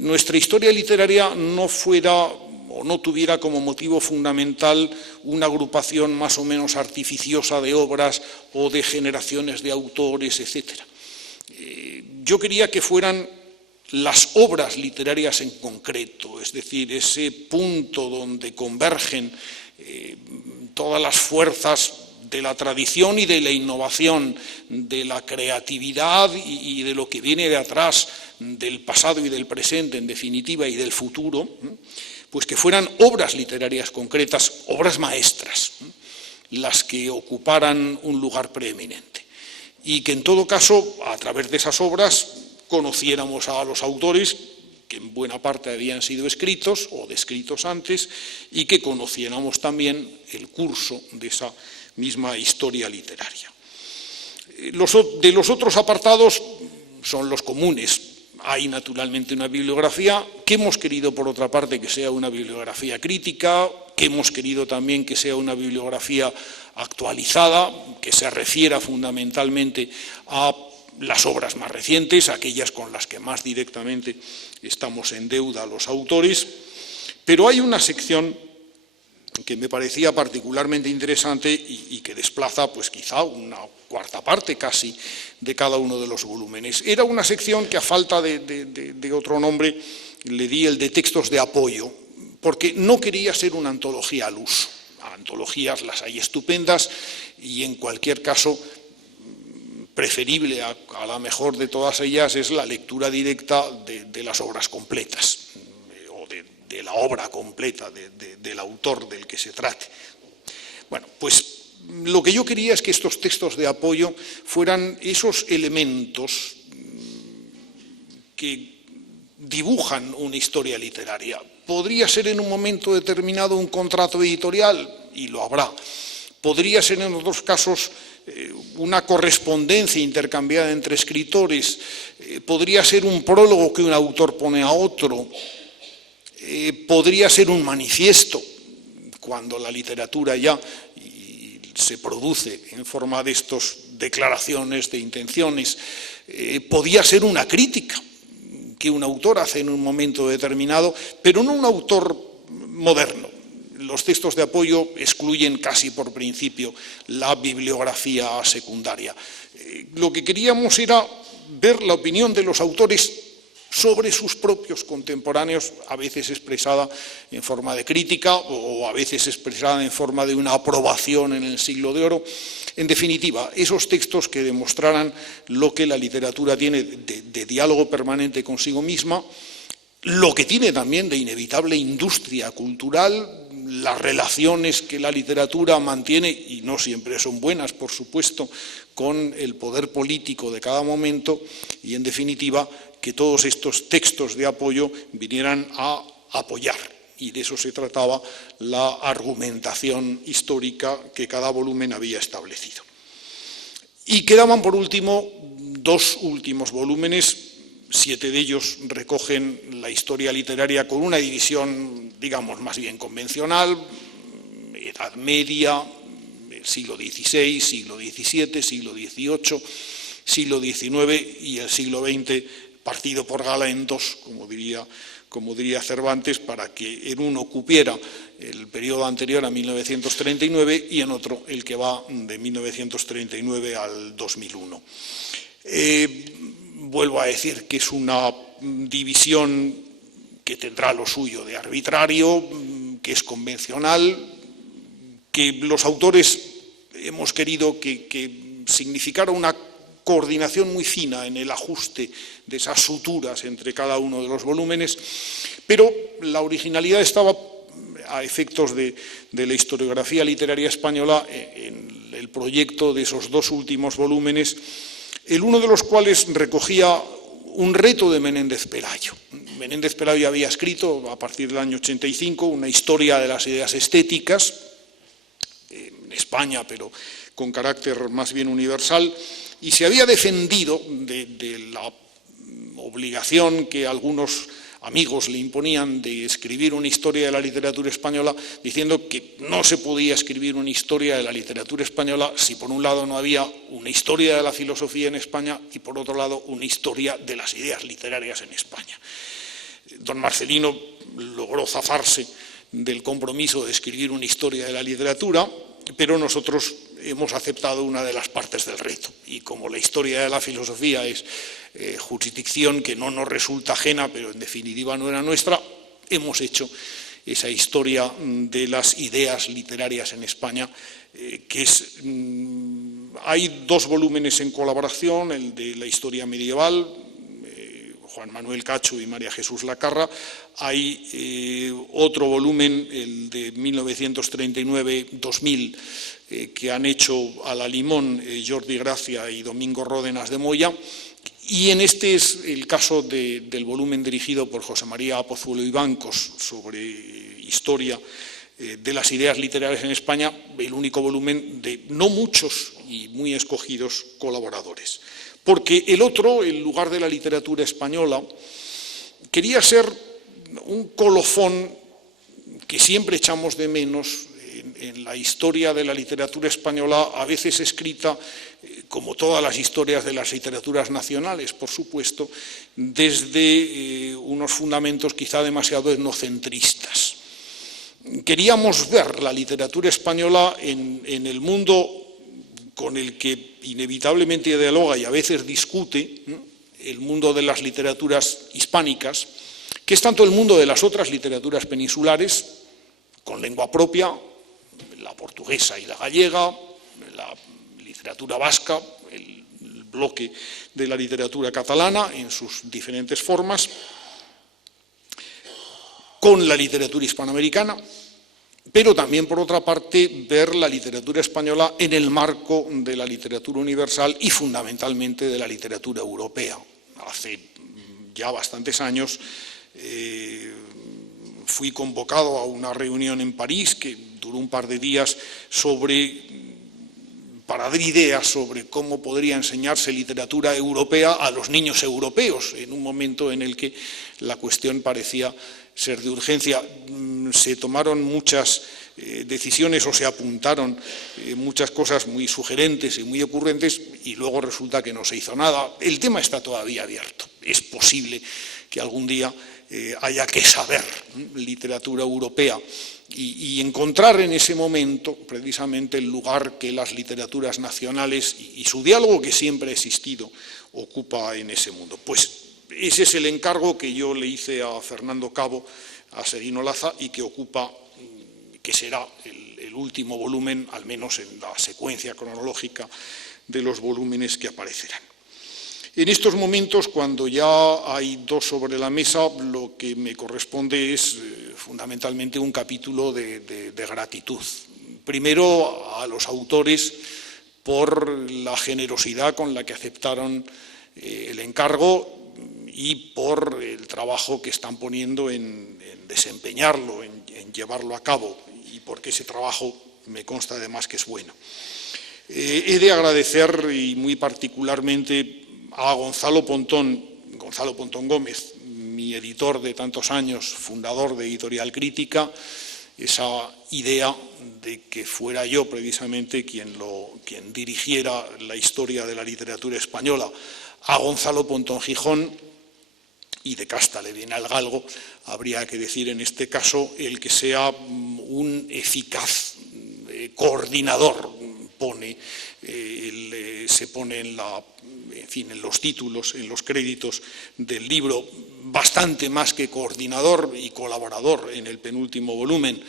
nuestra historia literaria no fuera o no tuviera como motivo fundamental una agrupación más o menos artificiosa de obras o de generaciones de autores, etc. Yo quería que fueran las obras literarias en concreto, es decir, ese punto donde convergen todas las fuerzas de la tradición y de la innovación, de la creatividad y de lo que viene de atrás, del pasado y del presente, en definitiva, y del futuro, pues que fueran obras literarias concretas, obras maestras, las que ocuparan un lugar preeminente. Y que en todo caso, a través de esas obras, conociéramos a los autores, que en buena parte habían sido escritos o descritos antes, y que conociéramos también el curso de esa misma historia literaria. De los otros apartados son los comunes. Hay naturalmente una bibliografía que hemos querido, por otra parte, que sea una bibliografía crítica, que hemos querido también que sea una bibliografía actualizada, que se refiera fundamentalmente a las obras más recientes, aquellas con las que más directamente estamos en deuda los autores, pero hay una sección que me parecía particularmente interesante y que desplaza pues quizá una cuarta parte casi de cada uno de los volúmenes. Era una sección que a falta de otro nombre le di el de textos de apoyo, porque no quería ser una antología al uso. Antologías las hay estupendas y en cualquier caso preferible a la mejor de todas ellas es la lectura directa de las obras completas, de la obra completa del autor del que se trate. Bueno, pues lo que yo quería es que estos textos de apoyo fueran esos elementos que dibujan una historia literaria. Podría ser en un momento determinado un contrato editorial, y lo habrá. Podría ser en otros casos una correspondencia intercambiada entre escritores. Podría ser un prólogo que un autor pone a otro. Podría ser un manifiesto, cuando la literatura ya se produce en forma de estas declaraciones de intenciones. Podía ser una crítica que un autor hace en un momento determinado, pero no un autor moderno. Los textos de apoyo excluyen casi por principio la bibliografía secundaria. Lo que queríamos era ver la opinión de los autores sobre sus propios contemporáneos, a veces expresada en forma de crítica o a veces expresada en forma de una aprobación en el siglo de oro. En definitiva, esos textos que demostraran lo que la literatura tiene de diálogo permanente consigo misma, lo que tiene también de inevitable industria cultural, las relaciones que la literatura mantiene, y no siempre son buenas, por supuesto, con el poder político de cada momento, y en definitiva, que todos estos textos de apoyo vinieran a apoyar. Y de eso se trataba la argumentación histórica que cada volumen había establecido. Y quedaban, por último, dos últimos volúmenes. 7 de ellos recogen la historia literaria con una división, digamos, más bien convencional: Edad Media, siglo XVI, siglo XVII, siglo XVIII, siglo XIX y el siglo XX, partido por gala en dos, como diría Cervantes, para que en uno cupiera el periodo anterior a 1939 y en otro el que va de 1939 al 2001. Vuelvo a decir que es una división que tendrá lo suyo de arbitrario, que es convencional, que los autores hemos querido que significara una coordinación muy fina en el ajuste de esas suturas entre cada uno de los volúmenes, pero la originalidad estaba, a efectos de la historiografía literaria española, en el proyecto de esos dos últimos volúmenes, el uno de los cuales recogía un reto de Menéndez Pelayo. Menéndez Pelayo había escrito, a partir del año 85, una historia de las ideas estéticas, en España, pero con carácter más bien universal, y se había defendido de la obligación que algunos amigos le imponían de escribir una historia de la literatura española, diciendo que no se podía escribir una historia de la literatura española si por un lado no había una historia de la filosofía en España y por otro lado una historia de las ideas literarias en España. Don Marcelino logró zafarse del compromiso de escribir una historia de la literatura, pero nosotros hemos aceptado una de las partes del reto, y como la historia de la filosofía es jurisdicción que no nos resulta ajena, pero en definitiva no era nuestra, hemos hecho esa historia de las ideas literarias en España, que es... hay dos volúmenes en colaboración, el de la historia medieval, Juan Manuel Cacho y María Jesús Lacarra. Hay otro volumen, el de 1939-2000, que han hecho a la limón Jordi Gracia y Domingo Ródenas de Moya, y en este es el caso del volumen dirigido por José María Pozuelo y Bancos sobre historia de las ideas literarias en España, el único volumen de no muchos y muy escogidos colaboradores. Porque el otro, el lugar de la literatura española, quería ser un colofón que siempre echamos de menos en la historia de la literatura española, a veces escrita, como todas las historias de las literaturas nacionales, por supuesto, desde unos fundamentos quizá demasiado etnocentristas. Queríamos ver la literatura española en el mundo con el que inevitablemente dialoga y a veces discute, el mundo de las literaturas hispánicas, que es tanto el mundo de las otras literaturas peninsulares, con lengua propia, la portuguesa y la gallega, la literatura vasca, el bloque de la literatura catalana en sus diferentes formas, con la literatura hispanoamericana, pero también, por otra parte, ver la literatura española en el marco de la literatura universal y fundamentalmente de la literatura europea. Hace ya bastantes años, fui convocado a una reunión en París que duró un par de días para dar ideas sobre cómo podría enseñarse literatura europea a los niños europeos, en un momento en el que la cuestión parecía ser de urgencia. Se tomaron muchas decisiones o se apuntaron muchas cosas muy sugerentes y muy ocurrentes y luego resulta que no se hizo nada. El tema está todavía abierto. Es posible que algún día haya que saber literatura europea y encontrar en ese momento precisamente el lugar que las literaturas nacionales y su diálogo que siempre ha existido ocupa en ese mundo. Pues ese es el encargo que yo le hice a Fernando Cabo, a Seguino Laza, y que será el último volumen, al menos en la secuencia cronológica de los volúmenes que aparecerán. En estos momentos, cuando ya hay dos sobre la mesa, lo que me corresponde es fundamentalmente un capítulo de gratitud. Primero a los autores por la generosidad con la que aceptaron el encargo y por el trabajo que están poniendo en desempeñarlo, en llevarlo a cabo, y porque ese trabajo me consta además que es bueno. He de agradecer y muy particularmente a Gonzalo Pontón Gómez, mi editor de tantos años, fundador de Editorial Crítica, esa idea de que fuera yo precisamente quien dirigiera la historia de la literatura española. A Gonzalo Pontón Gijón, y de casta le viene al galgo, habría que decir en este caso el que sea un eficaz coordinador. Se pone en los títulos, en los créditos del libro, bastante más que coordinador y colaborador en el penúltimo volumen.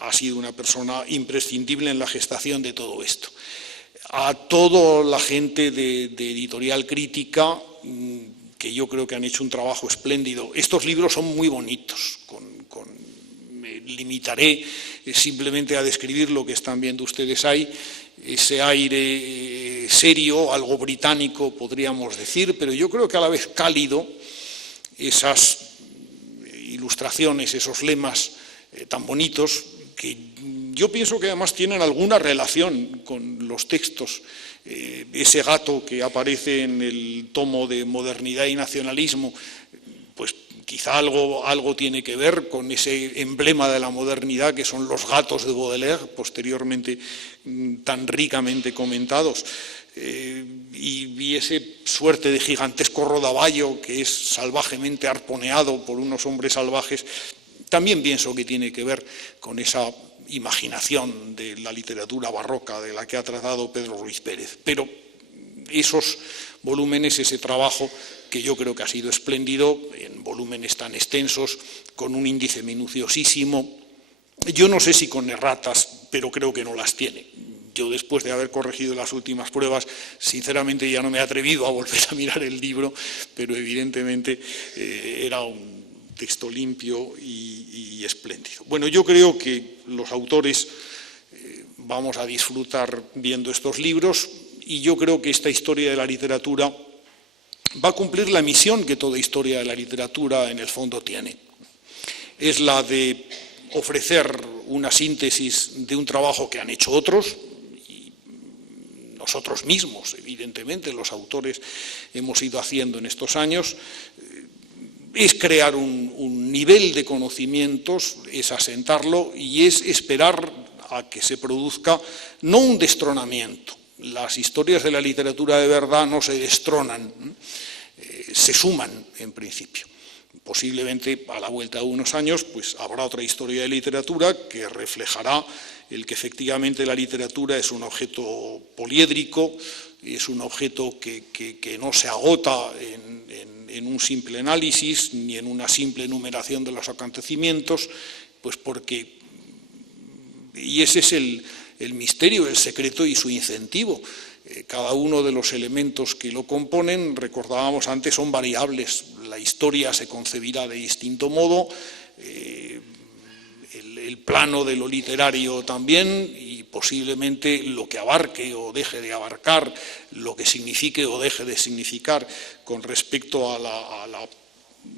Ha sido una persona imprescindible en la gestación de todo esto. A toda la gente de Editorial Crítica, que yo creo que han hecho un trabajo espléndido. Estos libros son muy bonitos, me limitaré simplemente a describir lo que están viendo ustedes ahí, ese aire serio, algo británico podríamos decir, pero yo creo que a la vez cálido, esas ilustraciones, esos lemas tan bonitos, que yo pienso que además tienen alguna relación con los textos. Ese gato que aparece en el tomo de Modernidad y Nacionalismo, pues quizá algo tiene que ver con ese emblema de la modernidad que son los gatos de Baudelaire, posteriormente tan ricamente comentados, y ese suerte de gigantesco rodaballo que es salvajemente arponeado por unos hombres salvajes, también pienso que tiene que ver con esa imaginación de la literatura barroca de la que ha tratado Pedro Ruiz Pérez. Pero esos volúmenes, ese trabajo que yo creo que ha sido espléndido, en volúmenes tan extensos, con un índice minuciosísimo, yo no sé si con erratas, pero creo que no las tiene. Yo, después de haber corregido las últimas pruebas, sinceramente ya no me he atrevido a volver a mirar el libro, pero evidentemente era un texto limpio y espléndido. Bueno, yo creo que los autores vamos a disfrutar viendo estos libros y yo creo que esta historia de la literatura va a cumplir la misión que toda historia de la literatura en el fondo tiene. Es la de ofrecer una síntesis de un trabajo que han hecho otros, y nosotros mismos, evidentemente, los autores hemos ido haciendo en estos años. Es crear un nivel de conocimientos, es asentarlo y es esperar a que se produzca no un destronamiento. Las historias de la literatura de verdad no se destronan, se suman en principio. Posiblemente a la vuelta de unos años pues habrá otra historia de literatura que reflejará el que efectivamente la literatura es un objeto poliédrico, es un objeto que no se agota en un simple análisis ni en una simple enumeración de los acontecimientos, pues porque, y ese es el misterio, el secreto y su incentivo. Cada uno de los elementos que lo componen, recordábamos antes, son variables. La historia se concebirá de distinto modo, el plano de lo literario también, y posiblemente lo que abarque o deje de abarcar, lo que signifique o deje de significar con respecto a la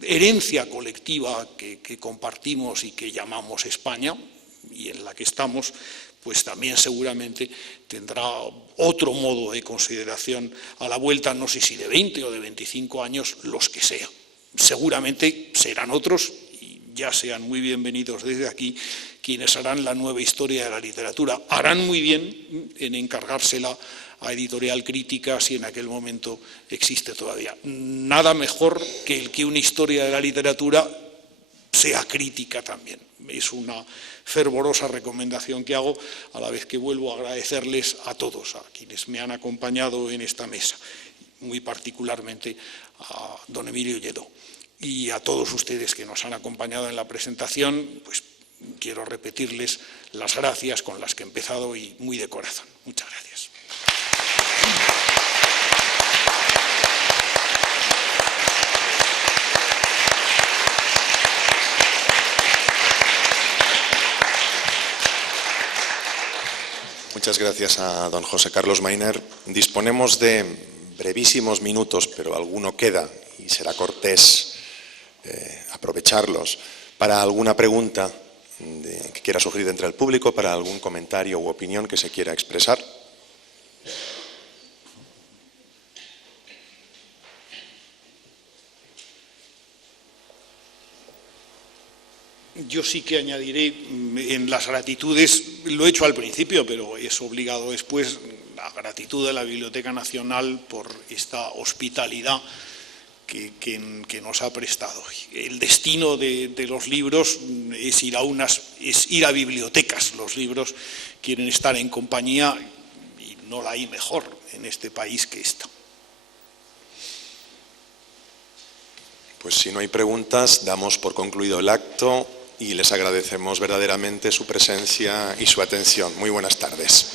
herencia colectiva que compartimos y que llamamos España y en la que estamos, pues también seguramente tendrá otro modo de consideración a la vuelta, no sé si de 20 o de 25 años, los que sea. Seguramente serán otros, y ya sean muy bienvenidos desde aquí quienes harán la nueva historia de la literatura. Harán muy bien en encargársela a Editorial Crítica si en aquel momento existe todavía. Nada mejor que el que una historia de la literatura sea crítica también. Es una fervorosa recomendación que hago, a la vez que vuelvo a agradecerles a todos, a quienes me han acompañado en esta mesa, muy particularmente a don Emilio Lledó, y a todos ustedes que nos han acompañado en la presentación. Pues quiero repetirles las gracias con las que he empezado y muy de corazón. Muchas gracias. Muchas gracias a don José Carlos Mainer. Disponemos de brevísimos minutos, pero alguno queda y será cortés aprovecharlos para alguna pregunta que quiera surgir entre el público, para algún comentario u opinión que se quiera expresar. Yo sí que añadiré en las gratitudes, lo he hecho al principio, pero es obligado después, la gratitud de la Biblioteca Nacional por esta hospitalidad que nos ha prestado. El destino de los libros es ir a bibliotecas. Los libros quieren estar en compañía y no la hay mejor en este país que esta. Pues si no hay preguntas, damos por concluido el acto y les agradecemos verdaderamente su presencia y su atención. Muy buenas tardes.